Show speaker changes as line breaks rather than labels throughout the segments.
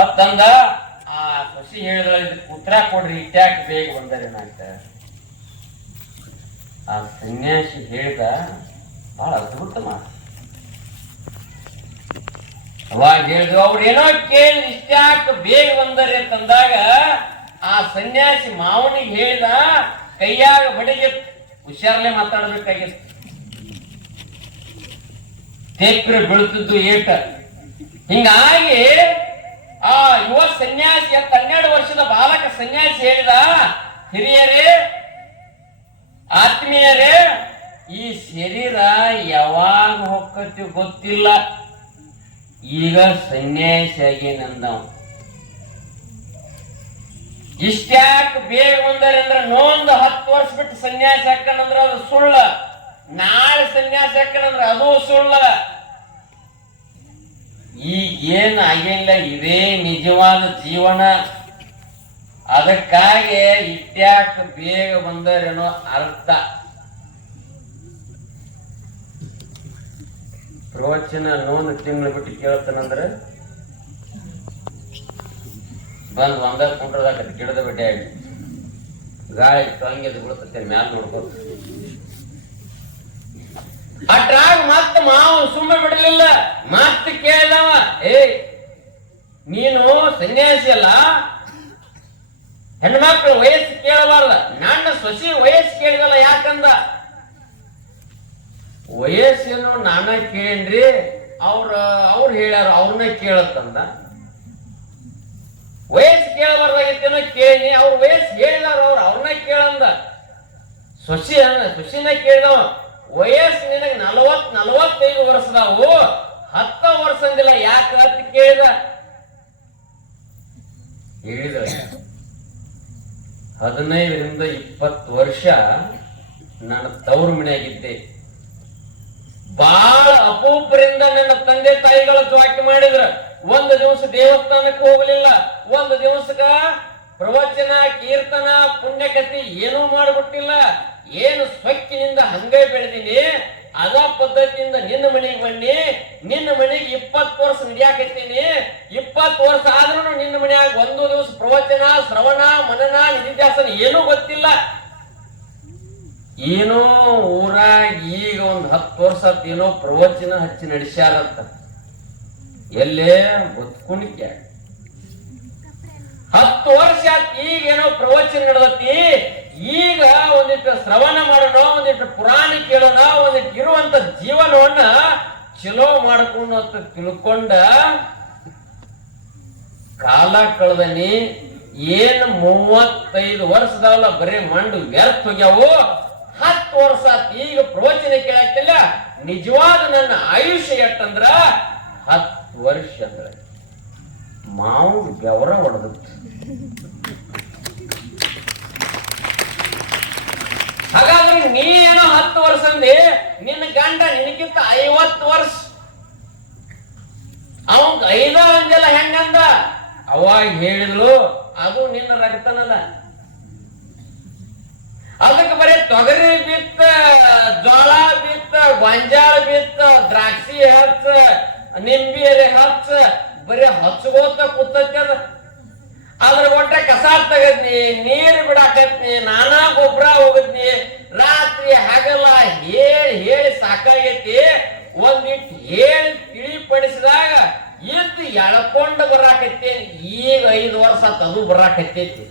ಅತ್ತಂದ, ಆ ಶಶಿ ಹೇಳಿದ್ರ ಉತ್ತರ ಕೊಡ್ರಿ ಇಟ್ಯಾಕ್ ಬೇಗ ಬಂದರೆ ಅಂತ. ಆ ಸನ್ಯಾಸಿ ಹೇಳಿದ ಬಹಳ ಅದ್ಭುತ ಮಾತು. ಅವಾಗ ಹೇಳಿದ್ರು ಏನೋ ಕೇಳಿ ಇಷ್ಟ್ಯಾಕ್ ಬೇಗ ಬಂದರೆ ಅಂತಂದಾಗ, ಆ ಸನ್ಯಾಸಿ ಮಾವನಿಗೆ ಹೇಳಿದ, ಕೈಯಾಗ ಬಡಿಗೆ ಹುಷಾರಲ್ಲೇ ಮಾತಾಡಬೇಕಾಗಿತ್ತು. ತೇಪ್ರೆ ಬೀಳ್ತಿದ್ದು ಏಟ. ಹಿಂಗಾಗಿ ಆ ಯುವ ಸನ್ಯಾಸಿ ಅಂತ ಹನ್ನೆರಡು ವರ್ಷದ ಬಾಲಕ ಸನ್ಯಾಸಿ ಹೇಳಿದ, ಹಿರಿಯರೇ, ಆತ್ಮೀಯರೇ, ಈ ಶರೀರ ಯಾವಾಗ ಹೊಕ್ಕತಿ ಗೊತ್ತಿಲ್ಲ. ಈಗ ಸನ್ಯಾಸಿಯಾಗಿ ನಂದ ಇಷ್ಟ್ಯಾಕ್ ಬೇಗ ಬಂದರೆ ಅಂದ್ರೆ ನೋಂದು ಹತ್ತು ವರ್ಷ ಬಿಟ್ಟು ಸನ್ಯಾಸಿ ಹಾಕಣಂದ್ರ ಅದು ಸುಳ್ಳ. ನಾಳೆ ಸನ್ಯಾಸಿ ಹಾಕಣಂದ್ರ ಅದು ಸುಳ್ಳ. ಈಗ ಏನು ಆಗಿಲ್ಲ, ಇದೇ ನಿಜವಾದ ಜೀವನ. ಅದಕ್ಕಾಗಿ ಇತ್ಯಾಕ ಬೇಗ ಬಂದರೇನೋ ಅರ್ಥ. ಪ್ರವಚನ ನೋನು ತಿಂಗಳು ಬಿಟ್ಟು ಕೇಳ್ತಾನಂದ್ರೆ, ಬಂದು ಒಂದ ಕುಂಟ್ರದಾಗ ಗಿಡದ ಬಿಟ್ಟೆ ಗಾಳಿ ತಂಗಿದ್ ಬೀಳ್ತತೆ ಮ್ಯಾಲ ನೋಡ್ಕೋ ಅಟ್ರಾಗ ಮತ್ತ ಮಾವು ಸುಮ್ಮನೆ ಬಿಡಲಿಲ್ಲ. ಮತ್ತೆ ಕೇಳಿದವ ಏ ನೀನು ಸನ್ಯಾಸಿ ಅಲ್ಲ? ಹೆಣ್ಮಕ್ಳು ವಯಸ್ಸು ಕೇಳಬಾರ್ದ. ನನ್ನ ಸೊಸಿ ವಯಸ್ಸು ಕೇಳಿದಲ್ಲ ಯಾಕಂದ? ವಯಸ್ಸೇನು ನಾನ ಕೇಳೇನ್ರಿ, ಅವ್ರ, ಅವ್ರು ಹೇಳ್ಯಾರ, ಅವ್ರನ್ನ ಕೇಳತ್ತಂದ. ವಯಸ್ಸು ಕೇಳಬಾರ್ದಾಗಿತ್ತೇನೋ ಕೇಳಿ ಅವ್ರ ವಯಸ್ಸು ಹೇಳಿದಾರ, ಅವ್ರು ಅವ್ರನ್ನ ಕೇಳಂದ. ಸೊಸಿ ಅಂದ ಸೊಸಿನ ಕೇಳಿದವ. ವಯಸ್ಸು ನಿನಗೆ ನಲವತ್ ನಲವತ್ತೈದು ವರ್ಷದಾವು. ಹತ್ತ ವರ್ಷ ಅಂದಿಲ್ಲ ಯಾಕೆ ಅಂತ ಕೇಳಿದ? ಹೇಳಿದ. ಹದಿನೈದರಿಂದ ಇಪ್ಪತ್ತು ವರ್ಷ ನನ್ನ ತವ್ರ ಮನೆಯಾಗಿದ್ದೆ ಬಹಳ ಅಪೂಪರಿಂದ ನನ್ನ ತಂದೆ ತಾಯಿಗಳ ಜ್ವಾಕಿ ಮಾಡಿದ್ರ. ಒಂದು ದಿವಸ ದೇವಸ್ಥಾನಕ್ಕೆ ಹೋಗಲಿಲ್ಲ. ಒಂದು ದಿವಸಕ್ಕ ಪ್ರವಚನ, ಕೀರ್ತನ ಪುಣ್ಯಕಥೆ ಏನೂ ಮಾಡ್ಬಿಟ್ಟಿಲ್ಲ. ಏನು ಸೊಕ್ಕಿನಿಂದ ಹಂಗೆ ಬೆಳೆದೀನಿ? ಅದ ಪದ್ಧತಿಯಿಂದ ನಿನ್ನ ಮನೆಗೆ ಬನ್ನಿ. ನಿನ್ನ ಮನೆಗೆ ಇಪ್ಪತ್ತು ವರ್ಷ ನಿಡಿಯಾಕತ್ತೀನಿ. ಇಪ್ಪತ್ತು ವರ್ಷ ಆದ್ರೂ ನಿನ್ನ ಮನೆಯಾಗ ಒಂದು ದಿವಸ ಪ್ರವಚನ, ಶ್ರವಣ, ಮನನ, ನಿಧಿಧ್ಯಾಸನ ಏನೂ ಗೊತ್ತಿಲ್ಲ. ಏನೋ ಊರಾಗ ಈಗ ಒಂದು ಹತ್ತು ವರ್ಷ ಏನೋ ಪ್ರವಚನ ಹಚ್ಚಿ ನಡೆಸ್ಯಾರಂತ. ಎಲ್ಲೇ ಬದುಕುಣಿಕೆ. ಹತ್ತು ವರ್ಷ ಈಗೇನೋ ಈಗ ಏನೋ ಪ್ರವಚನ ನಡೆದತಿ. ಈಗ ಒಂದಿಟ್ಟು ಶ್ರವಣ ಮಾಡೋಣ ಒಂದಿಟ್ಟು ಪುರಾಣ ಕೇಳೋಣ ಒಂದಿಟ್ಟು ಇರುವಂತ ಜೀವನವನ್ನ ಚಲೋ ಮಾಡ್ಕೊಂಡು ಅಂತ ತಿಳ್ಕೊಂಡ ಕಾಲ ಕಳೆದನಿ. ಏನ್ ಮೂವತ್ತೈದು ವರ್ಷದವಲ್ಲ, ಬರೀ ಮಂಡು ವ್ಯರ್ಥ ಹೋಗ್ಯಾವು. ಹತ್ತು ವರ್ಷ ಈಗ ಪ್ರವಚನ ಕೇಳಾಕಿಲ್ಲ. ನಿಜವಾದ ನನ್ನ ಆಯುಷ್ಯ ಎಟ್ಟಂದ್ರ ಹತ್ತು ವರ್ಷ ಅಂದ್ರೆ. ಮಾವು ಬೆವರ ಹೊಡೆದತ್ತು ಹಾಗಾದ್ರೆ ನೀ ಏನೋ ಹತ್ತು ವರ್ಷ ಅಂದಿ ನಿನ್ನ ಗಂಡ ನಿನಗಿಂತ ಐವತ್ತು ವರ್ಷ. ಅವಂಗ ಐದ ಅಂದಿಲ್ಲ ಹೆಂಗಂದ? ಅವಾಗ ಹೇಳಿದ್ಲು ಅದು ನಿನ್ನ ರಕ್ತನಲ್ಲ. ಅದಕ್ಕೆ ಬರೀ ತೊಗರಿ ಬಿತ್ತ ಜೋಳ ಬಿತ್ತ, ಗೊಂಜಾಳ ಬಿತ್ತ, ದ್ರಾಕ್ಷಿ ಹಚ್ಚ, ನಿಂಬಿ ಎಲೆ ಹಚ್ಚ, ಬರೀ ಹಚ್ಕೋತ ಕೂತೈತಿ ಅದ್ರ ಒಟ್ಟ ಕಸ ತಗದ್ನಿ, ನೀರು ಬಿಡಾಕತ್ನಿ, ನಾನಾ ಗೊಬ್ಬರ ಹೋಗದ್ನಿ. ರಾತ್ರಿ ಹಗಲ ಹೇಳಿ ಹೇಳಿ ಸಾಕಾಗೈತಿ. ಒಂದಿಟ್ಟು ಹೇಳಿ ತಿಳಿಪಡಿಸಿದಾಗ ಇದ್ದು ಎಳ್ಕೊಂಡು ಬರಾಕತ್ತೇನಿ. ಈಗ ಐದು ವರ್ಷ ಅದು ಬರಾಕತ್ತೈತಿ.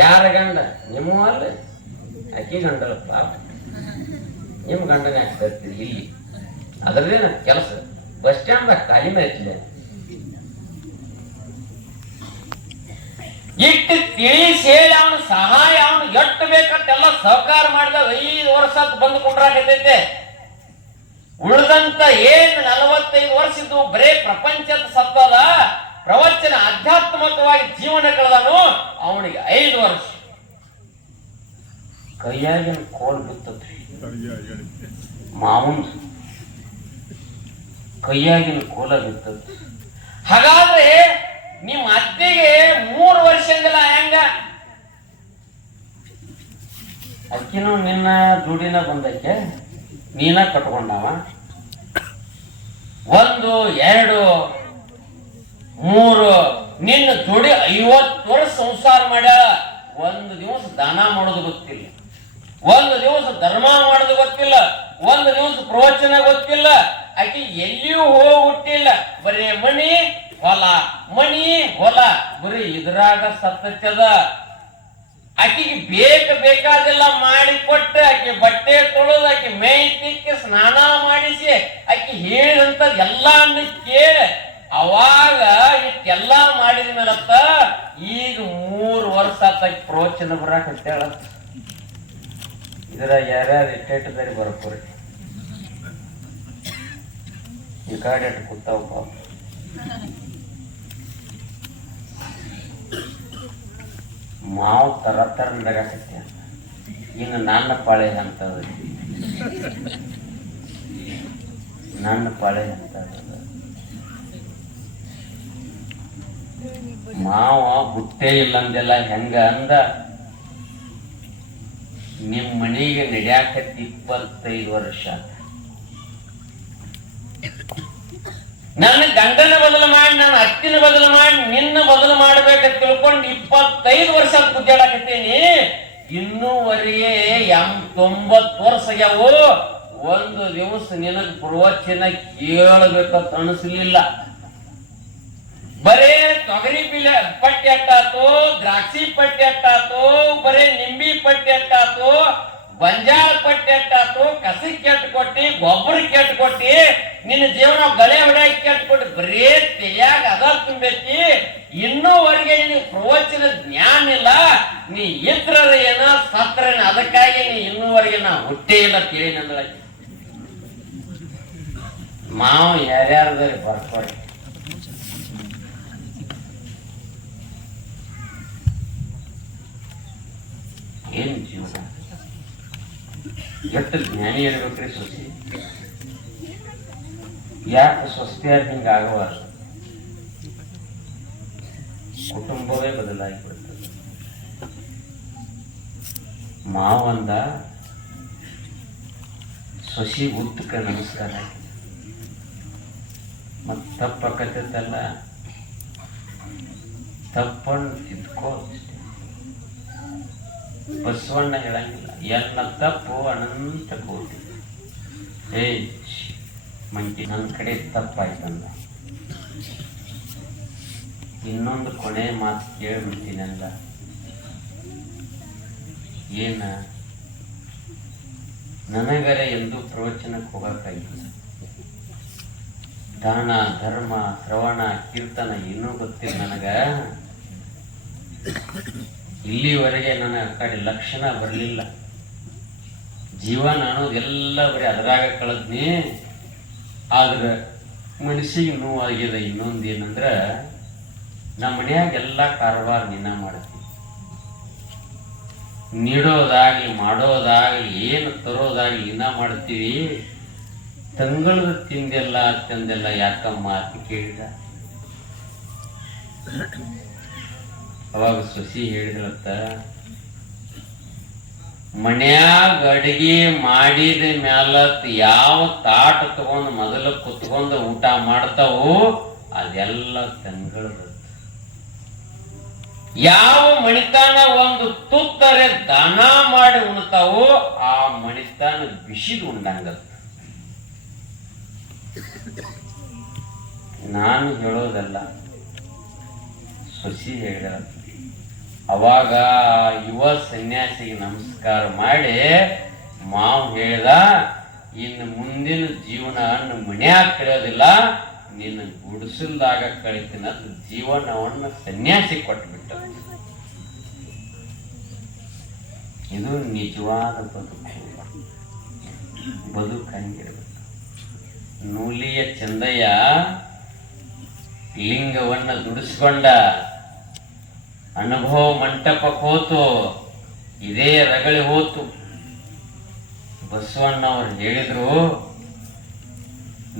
ಯಾರ ಗಂಡ? ನಿಮ್ಮ ಅಲ್ಲ? ಅಕ್ಕಿ ಗಂಡಲ್ಲ ಪಾಪ ನಿಮ್ಮ ಗಂಡನೇ ಆಗ್ತಾ ಇರ್ತೀರಿ ಇಲ್ಲಿ? ಅದ್ರದೇನ ಕೆಲಸ? ಬಸ್ ಸ್ಟ್ಯಾಂಡ್ ಖಾಲಿ ಇಟ್ಟು ತಿಳಿ ಸೇರಿ ಅವನ ಸಹಾಯ, ಅವನು ಎಷ್ಟು ಬೇಕಟ್ಟೆಲ್ಲ ಸಹಕಾರ ಮಾಡಿದ ಐದು ವರ್ಷ ಬಂದು ಕೊಂಡ್ರಾಕತೈತೆ ಉಳಿದಂತ ಏನ್ ನಲವತ್ತೈದು ವರ್ಷ ಇದ್ದು ಬರೇ ಪ್ರಪಂಚದ ಸತ್ತದ ಪ್ರವಚನ ಆಧ್ಯಾತ್ಮಕವಾಗಿ ಜೀವನ ಕಳೆದನು, ಅವನಿಗೆ ಐದು ವರ್ಷ. ಕೈಯಾಗಿನ ಕೋಲ್ ಬಿತ್ತದ್ರಿ ಮಾವನ್ ಕೈಯಾಗಿನ ಕೋಲ ಬಿತ್ತದ ಹಾಗಾದ್ರೆ ನಿಮ್ಮ ಅತ್ತೆಗೆ ಮೂರು ವರ್ಷದಿಂದಲ ಹೆಂಗ? ಅಕ್ಕಿನೂ ನಿನ್ನ ದುಡಿನ ಬಂದಕ್ಕೆ ನೀನ ಕಟ್ಕೊಂಡವ. ಒಂದು, ಎರಡು, ಮೂರು, ನಿನ್ನ ದುಡಿ ಐವತ್ತು ವರ್ಷ ಸಂಸಾರ ಮಾಡ್ಯಾಳ. ಒಂದು ದಿವಸ ದಾನ ಮಾಡೋದು ಗೊತ್ತಿಲ್ಲ. ಒಂದು ದಿವಸ ಧರ್ಮ ಮಾಡೋದು ಗೊತ್ತಿಲ್ಲ. ಒಂದು ದಿವಸ ಪ್ರವಚನ ಗೊತ್ತಿಲ್ಲ. ಆಕೆ ಎಲ್ಲಿಯೂ ಹೋಗಿ ಹುಟ್ಟಿಲ್ಲ ಬರೀ ಮಣಿ ಹೊಲ ಮಣಿ ಹೊಲ. ಬರೀ ಇದ್ರಾಗ ಸತ್ತದ ಆಕಿಗೆ ಬೇಕ ಬೇಕಾದೆಲ್ಲ ಮಾಡಿ ಕೊಟ್ಟು ಆಕೆ ಬಟ್ಟೆ ತೊಳೆದು ಆಕೆ ಮೈ ತಿಕ್ಕಿ ಸ್ನಾನ ಮಾಡಿಸಿ ಆಕೆ ಹೇಳಿದಂತ ಎಲ್ಲ ಕೇಳಿ. ಅವಾಗ ಇಷ್ಟೆಲ್ಲ ಮಾಡಿದ ಮೇಲತ್ತ ಈಗ ಮೂರು ವರ್ಷ ಆತಾಕಿ ಪ್ರವಚನ ಬರಾಕ ಹೇಳ ಇದರ ಯಾರ್ಯಾರು ಎಟ್ಟೆಟ್ಟದಾರಿ ಬರ್ಕೋರಿ. ಈ ಕಾಡಿ ಅಟ್ಟು ಕೂತಾವ ಮಾವು ತರ ತರ ನಡಗಾಕತ್ತೆ ಇನ್ನು ನನ್ನ ಪಾಳೆ ಅಂತದ ನನ್ನ ಪಾಳೆ ಅಂತದ ಮಾವ ಬುಟ್ಟೆ ಇಲ್ಲಂದೆಲ್ಲ ಹೆಂಗ ಅಂದ? ನಿಮ್ಮ ಮನೆಗೆ ನಡ್ಯಾಕತ್ತಿ ಇಪ್ಪತ್ತೈದು ವರ್ಷ. ನನ್ನ ಗಂಡನ ಬದಲು ಮಾಡಿ, ನನ್ನ ಅತ್ತಿನ ಬದಲು ಮಾಡಿ, ನಿನ್ನ ಬದಲು ಮಾಡ್ಬೇಕಂತ ತಿಳ್ಕೊಂಡು ಇಪ್ಪತ್ತೈದು ವರ್ಷ ಕುದ್ದಾಡಕತ್ತೀನಿ ಇನ್ನೂವರೆಗೆ ಎಂ ತೊಂಬತ್ತು ವರ್ಷ ಆಗ್ಯಾವು. ಒಂದು ದಿವಸ ನಿನಗ್ ಪ್ರವಚನ ಕೇಳಬೇಕಂತ ಅನಿಸ್ಲಿಲ್ಲ ಬರೇ ತೊಗರಿ ಬಿಲ ಪಟ್ಟಿ ಅಟ್ಟಾತು, ದ್ರಾಕ್ಷಿ ಪಟ್ಟಿ ಅಟ್ಟಾತು, ಬರೇ ನಿಂಬಿ ಪಟ್ಟಿ ಅಟ್ಟಾತು ಬಂಜಾಳ ಪಟ್ಟಿ ಎಟ್ಟಾತು ಕಸಿ ಕೆಟ್ಟು ಕೊಟ್ಟಿ ಗೊಬ್ಬರ ಕೆಟ್ಟು ಕೊಟ್ಟಿ ನಿನ್ನ ಜೀವನ ಗಳೆ ಹೊಡೆಯ ಕೆಟ್ಟು ಕೊಟ್ಟು ಬರೇ ತಿಳಿಯಾಗ ಅದ ತುಂಬೈತಿ. ಇನ್ನೂವರೆಗೆ ನಿನ್ ಪ್ರವಚನ ಜ್ಞಾನ ಇಲ್ಲ. ನೀ ಇದ್ರ ಏನ ಸತ್ರ ಅದಕ್ಕಾಗಿ ನೀ ಇನ್ನೂವರೆಗೆ ನಾ ಹುಟ್ಟೇ ಇಲ್ಲ ತಿಳಿ ನಂದಳ ಮಾವು ಯಾರ್ಯಾರದಲ್ಲಿ ಬರ್ಕೊಡಿ ಏನ್ ಜೀವನ? ಎಷ್ಟು ಜ್ಞಾನಿ ಇರ್ಬೇಕ್ರಿ ಸ್ವಸ್ತಿ. ಯಾಕೆ ಸ್ವಸ್ತಿಯಾಗಿ ಹಿಂಗ ಆಗಬಾರ್ದು ಕುಟುಂಬವೇ ಬದಲಾಗಿ ಬಿಡ್ತದೆ ಮಾವಂದ ಸೊಸಿ ಉತ್ತಕ ನಮಸ್ಕಾರ ಮತ್ತು ತಪ್ಪ ತಪ್ಪಕ್ಕತ್ತಲ್ಲ ತಪ್ಪನ್ನು ತಿದ್ಕೋ ಬಸವಣ್ಣ ಹೇಳಂಗಿಲ್ಲ. ಎಲ್ಲ ತಪ್ಪು ಅನಂತ ಕೋಟಿ. ಏ ಮಂಕಿ ನನ್ನ ಕಡೆ ತಪ್ಪಾಯ್ತಂದ. ಇನ್ನೊಂದು ಕೊನೆ ಮಾತು ಕೇಳ್ಬಿಡ್ತೀನಿ ಅಂದ ಏನ? ನನಗರ ಎಂದು ಪ್ರವಚನಕ್ಕೆ ಹೋಗಕ್ಕಾಗಿಲ್ಲ. ದಾನ, ಧರ್ಮ, ಶ್ರವಣ, ಕೀರ್ತನ ಏನೂ ಗೊತ್ತಿಲ್ಲ ನನಗ. ಇಲ್ಲಿವರೆಗೆ ನನ್ನ ಕಡೆ ಲಕ್ಷಣ ಬರಲಿಲ್ಲ. ಜೀವನ ಅನ್ನೋದು ಎಲ್ಲ ಬರೀ ಅದರಾಗ ಕಳೆದ್ನಿ ಆದ್ರೆ ಮನಸ್ಸಿಗೆ ನೋವಾಗಿದೆ ಇನ್ನೊಂದು ಏನಂದ್ರೆ ನಮ್ಮ ಮನ್ಯಾಗ ಎಲ್ಲ ಕಾರವಾರ ನಿನ್ನ ಮಾಡ್ತೀವಿ ನೀಡೋದಾಗ್ಲಿ ಮಾಡೋದಾಗ್ಲಿ ಏನು ತರೋದಾಗ್ಲಿ ನಿನ್ನ ಮಾಡ್ತೀವಿ ತಂಗಳದ ತಿಂದೆಲ್ಲ ತಂದೆಲ್ಲ ಯಾಕಮ್ಮ ಅಂತ ಕೇಳಿದ. ಅವಾಗ ಸಸಿ ಹೇಳಿದ್ರಂತ, ಮನ್ಯಾಗ ಅಡಿಗೆ ಮಾಡಿದ ಮ್ಯಾಲ ಯಾವ ತಾಟ ತಗೊಂಡು ಮೊದಲು ಕುತ್ಕೊಂಡು ಊಟ ಮಾಡ್ತಾವೋ ಅದೆಲ್ಲ ತಂಗಳ ಯಾವ ಮಣಿತಾನ ಒಂದು ತುತ್ತರೆ ದಾನ ಮಾಡಿ ಉಣ್ತಾವೋ ಆ ಮಣಿತಾನ ಬಿಸಿದು ಉಂಡಂಗತ್ತ ನಾನು ಹೇಳೋದಲ್ಲ, ಸಸಿ ಹೇಳ ಅವಾಗ ಯುವ ಸನ್ಯಾಸಿಗೆ ನಮಸ್ಕಾರ ಮಾಡಿ ಮಾವು ಹೇಳ್ದ, ಇನ್ನು ಮುಂದಿನ ಜೀವನ ಮನ್ಯಾಗ ಕಳೆಯೋದಿಲ್ಲ, ನಿನ್ನ ಗುಡಿಸಲ್ದಾಗ ಕಳಿತೀನಿ ಜೀವನವನ್ನ ಜೀವನವನ್ನು ಸನ್ಯಾಸಿ ಕೊಟ್ಬಿಟ್ಟ. ಇದು ನಿಜವಾದ ಬದುಕು. ಬದುಕಂಗಿರ್ಬೇಕು ನೂಲಿಯ ಚಂದಯ್ಯ ಲಿಂಗವನ್ನ ದುಡಿಸ್ಕೊಂಡ ಅನುಭವ ಮಂಟಪಕ್ಕೆ ಹೋತು, ಇದೇ ರಗಳಿ ಹೋತು. ಬಸವಣ್ಣ ಅವ್ರು ಹೇಳಿದ್ರು,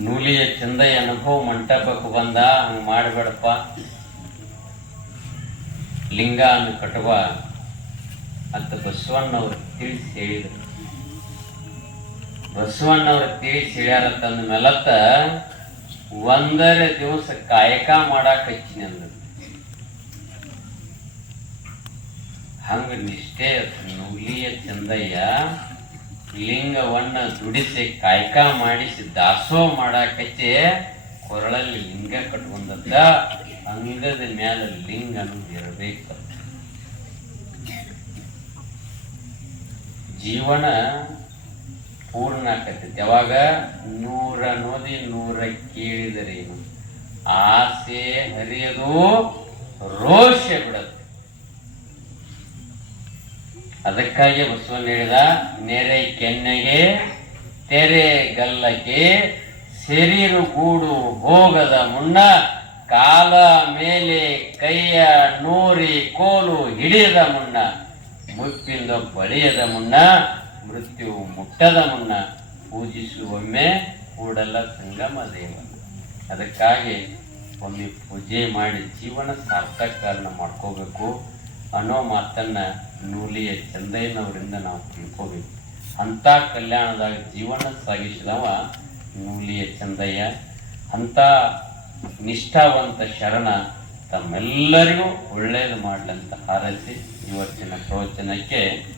ನೂಲಿಯ ಚಂದಯ್ಯ ಅನುಭವ ಮಂಟಪಕ್ಕೆ ಬಂದ, ಹಂಗ ಮಾಡಬೇಡಪ್ಪ. ಲಿಂಗ ಅನ್ನು ಕಟ್ಟುವ ಅಂತ ಬಸವಣ್ಣವ್ರು ತಿಳಿಸಿ ಹೇಳಿದ್ರು. ಬಸವಣ್ಣವ್ರು ತಿಳಿಸಿ ಹೇಳ್ಯಾರ ತಂದ ಮೇಲತ್ತ ಒಂದರ ದಿವಸ ಕಾಯಕ ಮಾಡಾಕ ಹಚ್ಚಿನಿ ಅಂದ ಹಂಗ ನಿಷ್ಠೆ ನುಗ್ಲಿಯ ಚಂದಯ್ಯ ಲಿಂಗವನ್ನ ದುಡಿಸಿ ಕಾಯ್ಕ ಮಾಡಿಸಿ ದಾಸೋ ಮಾಡಾಕಚ್ಚೆ ಕೊರಳಲ್ಲಿ ಲಿಂಗ ಕಟ್ಕೊಂಡದ್ದ ಅಂಗದ ಮ್ಯಾಲ ಲಿಂಗ ಇರಬೇಕ. ಜೀವನ ಪೂರ್ಣ ಆಕತೈತಿ ಯಾವಾಗ ನೂರ ನೋದಿ ನೂರ ಕೇಳಿದರೇನು ಆಸೆ ಹರಿಯದು, ರೋಷ ಬಿಡದು. ಅದಕ್ಕಾಗಿ ಬಸವಣ್ಣ ಹೇಳಿದ, ನೆರೆ ಕೆನ್ನೆಗೆ, ತೆರೆ ಗಲ್ಲಕ್ಕೆ ಶರೀರ ಗೂಡು ಹೋಗದ ಮುನ್ನ, ಕಾಲ ಮೇಲೆ ಕೈಯ ನೂರಿ ಕೋಲು ಹಿಡಿಯದ ಮುನ್ನ, ಮುಪ್ಪಿಂದ ಬಳಿಯದ ಮುನ್ನ, ಮೃತ್ಯು ಮುಟ್ಟದ ಮುನ್ನ, ಪೂಜಿಸುವೊಮ್ಮೆ ಕೂಡಲ ಸಂಗಮ ದೇವ. ಅದಕ್ಕಾಗಿ ಒಮ್ಮೆ ಪೂಜೆ ಮಾಡಿ ಜೀವನ ಸಾರ್ಥಕರಣ ಮಾಡ್ಕೋಬೇಕು ಅನ್ನೋ ಮಾತನ್ನ ನೂಲಿಯ ಚಂದಯ್ಯನವರಿಂದ ನಾವು ತಿಳ್ಕೋಬೇಕು. ಅಂಥ ಕಲ್ಯಾಣದಾಗ ಜೀವನ ಸಾಗಿಸಿದವ ನೂಲಿಯ ಚಂದಯ್ಯ. ಅಂಥ ನಿಷ್ಠಾವಂತ ಶರಣ ತಮ್ಮೆಲ್ಲರಿಗೂ ಒಳ್ಳೆಯದು ಮಾಡಲಂತ ಹಾರೈಸಿ ಇವತ್ತಿನ ಪ್ರವಚನಕ್ಕೆ